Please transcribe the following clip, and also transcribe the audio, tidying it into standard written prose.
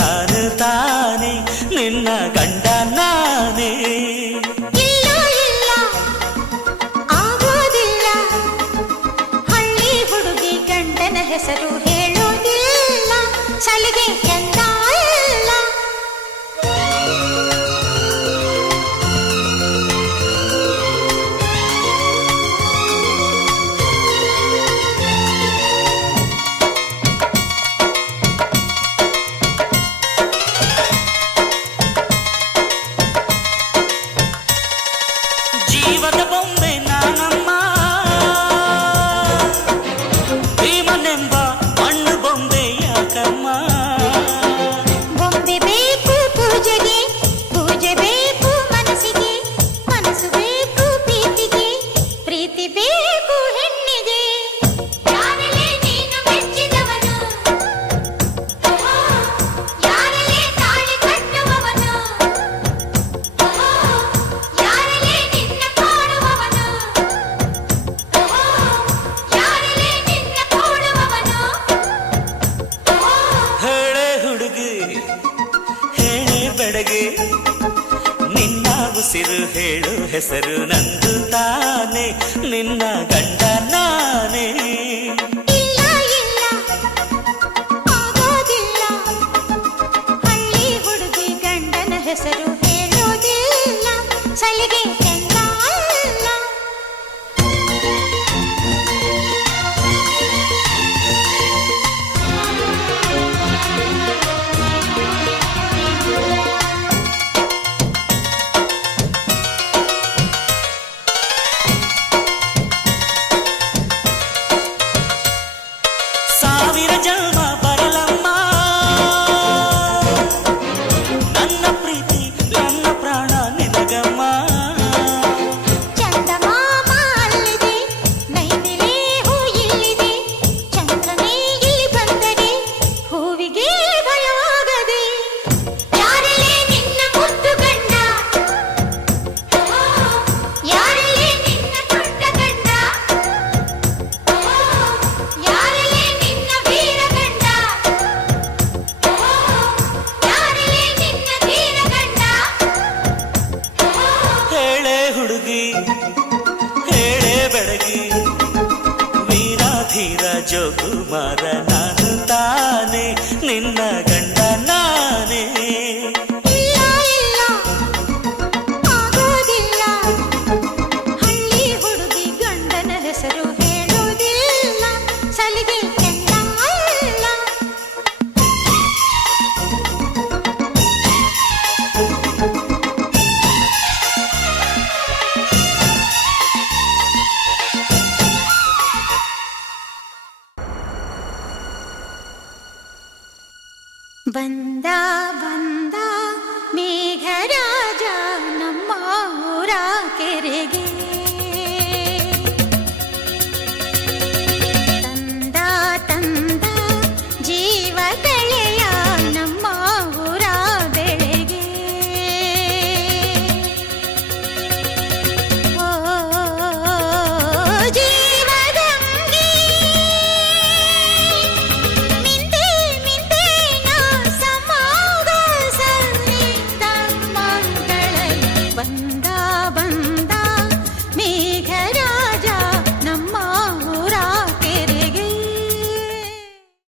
ನಾನು ತಾನೇ ನಿನ್ನ ಗಂಡ ನಾನೇ. ಇಲ್ಲ ಇಲ್ಲ ಆಗೋದಿಲ್ಲ, ಹಳ್ಳಿ ಹುಡುಗಿ ಗಂಡನ ಹೆಸರು ಹೇಳೋದಿಲ್ಲ, ಸಲಿಗೆ ಚಂದ ಇಲ್ಲ. ಜೀವದ ಬೊಂಬೆ ನಾನಮ್ಮ, ಭೀಮನೆಂಬ ಮಣ್ಣು ಬೊಂಬೆ ಯಾಕಮ್ಮ. ಬೊಂಬೆ ಬೇಕು ಪೂಜೆಗೆ, ಪೂಜೆ ಬೇಕು ಮನಸ್ಸಿಗೆ, ಮನಸ್ಸು ಬೇಕು ಪ್ರೀತಿಗೆ, ಪ್ರೀತಿ ಬೇಕು ಹೆಣ್ಣಿಗೆ. ಯಾರಲೇ ನೀನು ಮೆಚ್ಚಿದವನು, ಯಾರಲೇ ತಾಳಿ ಕಟ್ಟುವವನು, ಯಾರಲೇ ನಿನ್ನ ಕಾಡುವವನು, ಯಾರಲೇ ನಿನ್ನ ಕೂಡುವವನು. ಹೇಳೆ ಹುಡುಗಿ ಹೇಳೆ ಬೆಡಗೆ, ನಿನ್ನ ಉಸಿರು ಹೇಳು ಹೆಸರು ನಂದು ತಾನೇ ನಿನ್ನ ಗಂಡ ನಾನೇ. ಇಲ್ಲ ಇಲ್ಲ ಆಗೋದಿಲ್ಲ, ಹಳ್ಳಿ ಹುಡುಗಿ ಗಂಡನ ಹೆಸರು ಹೇಳೋದಿಲ್ಲ, ಸಲಿಗೆ ಚಂದ ಇಲ್ಲ. ಸಾವಿರ ಜನ್ಮ ಬರಲಮ್ಮ, ನನ್ನ ಪ್ರೀತಿ ನನ್ನ ಪ್ರಾಣ ನಿನಗಮ್ಮ. ಚಂದಮಾಮ ಅಲ್ಲಿದೆ, ನೈದಿಲೆ ಹೂ ಇಲ್ಲಿದೆ, ಚಂದ್ರನೇ ಇಲ್ಲಿ ಬಂದರೆ ಹೂವಿಗೆ ಭಯವಾಗದೆ. ಯಾರಲೇ ನಿನ್ನ ಮುದ್ದು ಗಂಡ, ಯಾರಲೇ ನಿನ್ನ ಪುಟ್ಟ ಗಂಡ, ಯಾರಲೇ ನಿನ್ನ ವೀರ ಗಂಡ, ಯಾರಲೇ ನಿನ್ನ ಧೀರ ಗಂಡ. ಹೇಳೆ ಹುಡುಗಿ ಹೇಳೆ ಬೆಡಗಿ, ವೀರಾಧೀರ ಜೋಕುಮಾರ ನಾನು ತಾನೇ ನಿನ್ನ ಗಂಡ ನಾನೇ. ಇಲ್ಲ ಇಲ್ಲ ಆಗೋದಿಲ್ಲ, ಹಳ್ಳಿ ಹುಡುಗಿ ಗಂಡನ ಹೆಸರು ಹೇಳೋದಿಲ್ಲ, ಸಲಿಗೆ ಚಂದ ಇಲ್ಲ. ಬಂದ ಬಂದ ಮೇಘರಾಜ ನಮ್ಮ ಊರ ಕೆರೆಗೆ.